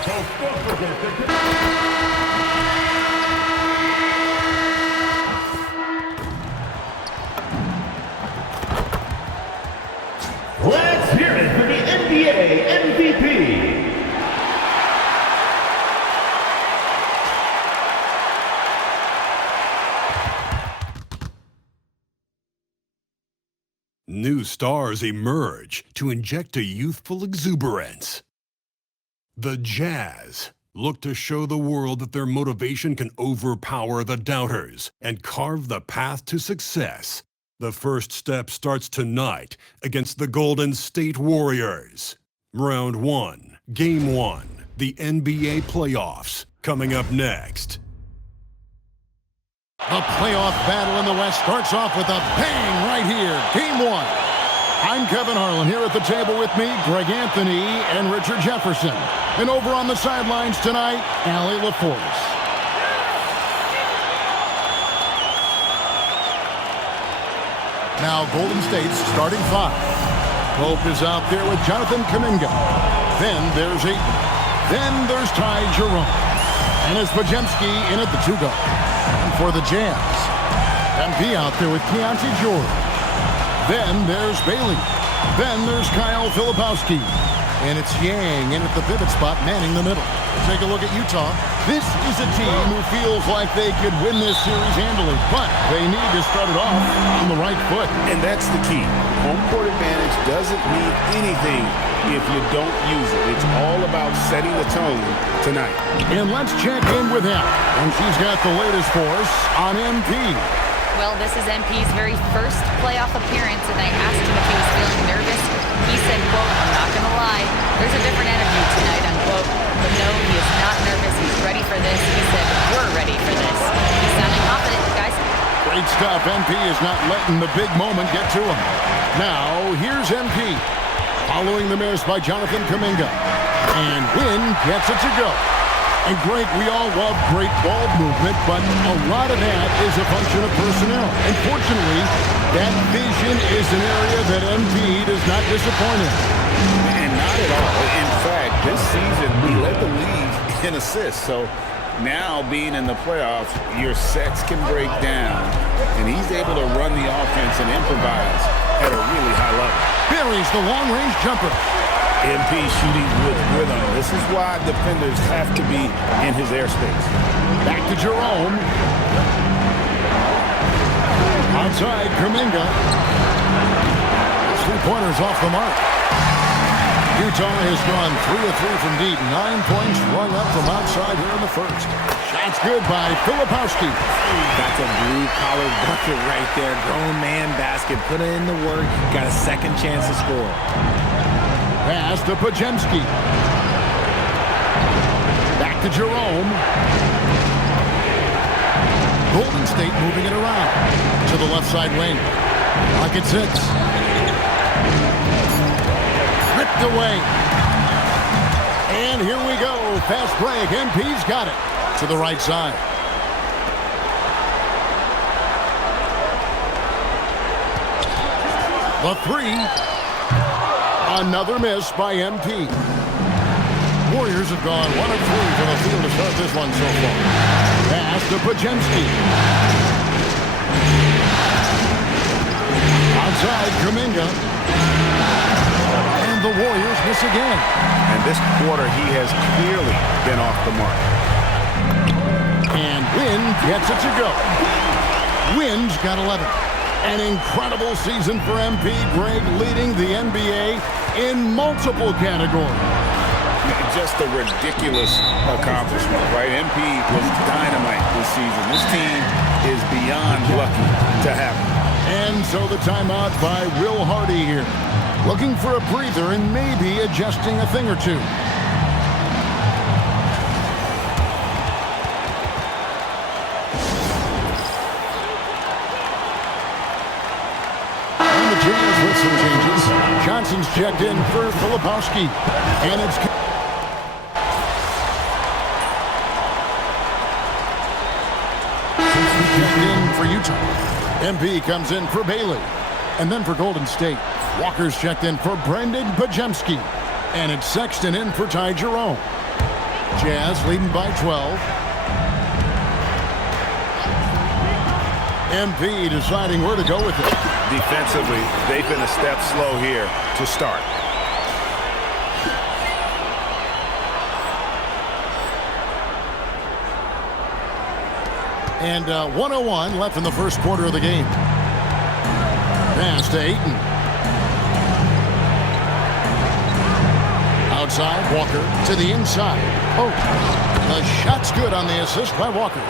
Let's hear it for the NBA MVP. New stars emerge to inject a youthful exuberance. The Jazz look to show the world that their motivation can overpower the doubters and carve the path to success. The first step starts tonight against the Golden State Warriors. Round 1, Game 1, the NBA playoffs, coming up next. The playoff battle in the West starts off with a bang right here. Game 1. I'm Kevin Harlan. Here at the table with me, Greg Anthony and Richard Jefferson. And over on the sidelines tonight, Allie LaForce. Now Golden State's starting 5. Pope is out there with Jonathan Kuminga. Then there's Ayton. Then there's Ty Jerome. And it's Podziemski in at the 2-guard. And for the Jazz, MP out there with Keontae George. Then there's Bailey. Then there's Kyle Filipowski. And it's Yang in at the pivot spot, manning the middle. Take a look at Utah. This is a team who feels like they could win this series handily, but they need to start it off on the right foot. And that's the key. Home court advantage doesn't mean anything if you don't use it. It's all about setting the tone tonight. And let's check in with him. And she's got the latest for us on MP. Well, this is MP's very first playoff appearance, and I asked him if he was feeling nervous. He said, quote, "I'm not going to lie, there's a different energy tonight," unquote. But no, he is not nervous. He's ready for this. He said, "We're ready for this." He's sounding confident, guys. Great stuff. MP is not letting the big moment get to him. Now, here's MP. Following the miss by Jonathan Kuminga. And Wynn gets it to go. And Greg, we all love great ball movement, but a lot of that is a function of personnel. And fortunately, that vision is an area that MP does not disappoint in. And not at all. In fact, this season, we led the league in assists. So now, being in the playoffs, your sets can break down. And he's able to run the offense and improvise at a really high level. Buries the long-range jumper. MP shooting with rhythm. This is why defenders have to be in his airspace. Back to Jerome. Outside, Kuminga. 3-pointers off the mark. Utah has gone 3 of 3 from deep. 9 points rung up from outside here in the first. Shots good by Filipowski. That's a blue-collar bucket right there. Grown man basket. Put in the work. Got a second chance to score. Pass to Podziemski. Back to Jerome. Golden State moving it around to the left side wing. Clock at 6. Ripped away. And here we go. Fast break. MP's got it to the right side. The 3. Another miss by MP. Warriors have gone 1 of 3 from the field to start this one so far. Pass to Podziemski. Outside, Kuminga. And the Warriors miss again. And this quarter, he has clearly been off the mark. And Wynn gets it to go. Wynn's got 11. An incredible season for MP. Greg leading the NBA in multiple categories. Just a ridiculous accomplishment, right? MP was dynamite this season. This team is beyond lucky to have him. And so the timeout by Will Hardy here. Looking for a breather and maybe adjusting a thing or two. With some changes. Johnson's checked in for Filipowski. And it's checked in for Utah. MP comes in for Bailey. And then for Golden State, Walker's checked in for Brendan Podziemski. And it's Sexton in for Ty Jerome. Jazz leading by 12. MP deciding where to go with it. Defensively, they've been a step slow here to start. And 1:01 left in the first quarter of the game. Pass to Ayton. Outside, Walker to the inside. Oh, the shot's good on the assist by Walker.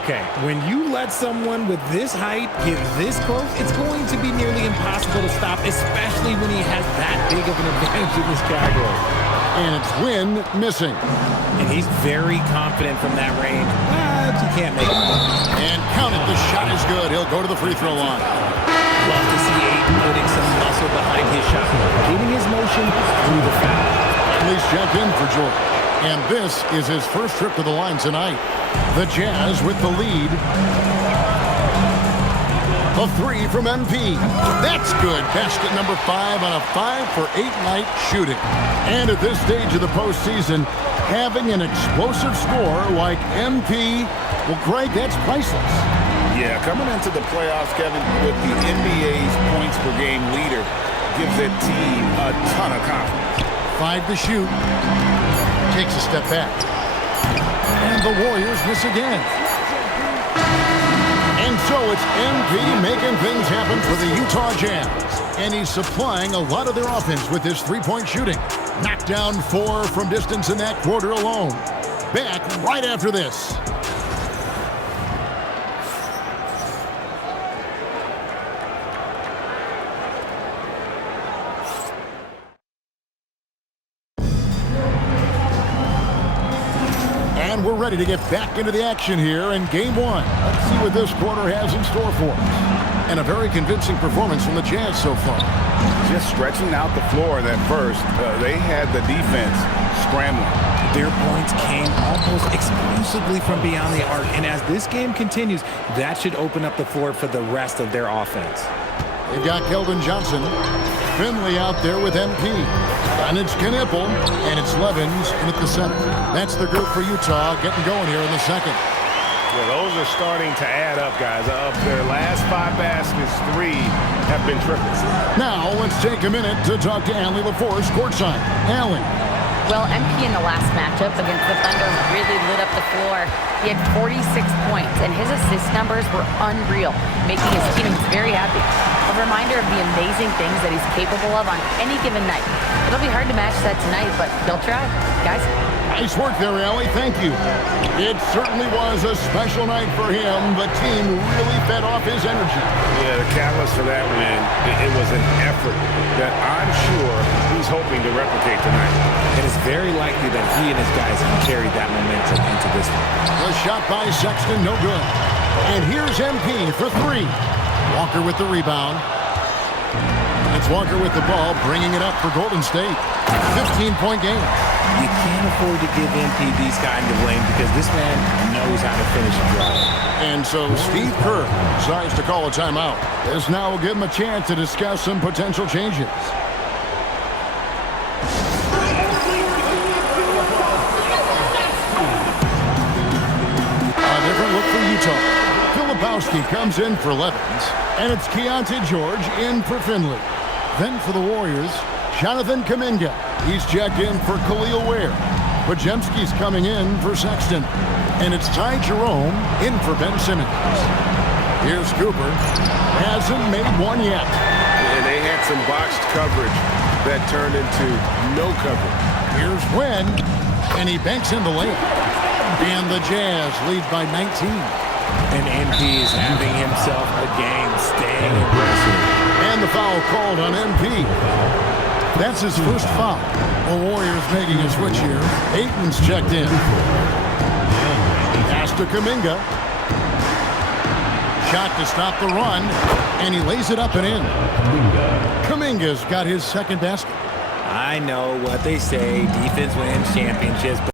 Okay, when you let someone with this height get this close, it's going to be nearly impossible to stop, especially when he has that big of an advantage in this category. And it's Wynn missing. And he's very confident from that range, but you can't make it. And count it, the shot is good. He'll go to the free throw line. Love to see Ayton putting some muscle behind his shot, getting his motion through the foul. Please check in for Jordan. And this is his first trip to the line tonight. The Jazz with the lead. A three from MP. That's good. Basket number 5 on a 5-for-8 night shooting. And at this stage of the postseason, having an explosive score like MP, well, Greg, that's priceless. Yeah, coming into the playoffs, Kevin, with the NBA's points per game leader gives that team a ton of confidence. 5 to shoot. Takes a step back. And the Warriors miss again. And so it's MP making things happen for the Utah Jazz. And he's supplying a lot of their offense with his three-point shooting. Knocked down 4 from distance in that quarter alone. Back right after this. And we're ready to get back into the action here in Game 1. Let's see what this quarter has in store for us. And a very convincing performance from the Jazz so far. Just stretching out the floor in that first, they had the defense scrambling. Their points came almost exclusively from beyond the arc, and as this game continues, that should open up the floor for the rest of their offense. They've got Keldon Johnson. Finley out there with MP. And it's Knippel, and it's Levins in at the center. That's the group for Utah getting going here in the second. Yeah, those are starting to add up, guys. Of their last 5 baskets, 3 have been triples. Now, let's take a minute to talk to Allie LaForce courtside. Allie. Well, MP in the last matchup against the Thunder really lit up the floor. He had 46 points, and his assist numbers were unreal, making his teammates very happy. A reminder of the amazing things that he's capable of on any given night. It'll be hard to match that tonight, but they'll try. Guys? Nice work there, Allie. Thank you. It certainly was a special night for him. The team really fed off his energy. Yeah, the catalyst for that win, it was an effort that I'm sure he's hoping to replicate tonight. It is very likely that he and his guys can carry that momentum into this one. The shot by Sexton, no good. And here's MP for 3. Walker with the rebound. It's Walker with the ball, bringing it up for Golden State. 15-point game. You can't afford to give MP these kind of lane because this man knows how to finish a drive. And so Steve Kerr decides to call a timeout. This now will give him a chance to discuss some potential changes. A different look for Utah. Filipowski comes in for Levins. And it's Keontae George in for Finley. Then for the Warriors, Jonathan Kuminga. He's checked in for Khalil Ware. Podziemski's coming in for Sexton. And it's Ty Jerome in for Ben Simmons. Here's Cooper. Hasn't made one yet. And they had some boxed coverage that turned into no coverage. Here's Wynn. And he banks in the layup. And the Jazz lead by 19. And MP is having himself a game, staying aggressive. And the foul called on MP. That's his first foul. The Warriors making a switch here. Ayton's checked in. Pass to Kuminga. Shot to stop the run. And he lays it up and in. Kuminga's got his second basket. I know what they say, defense wins championships.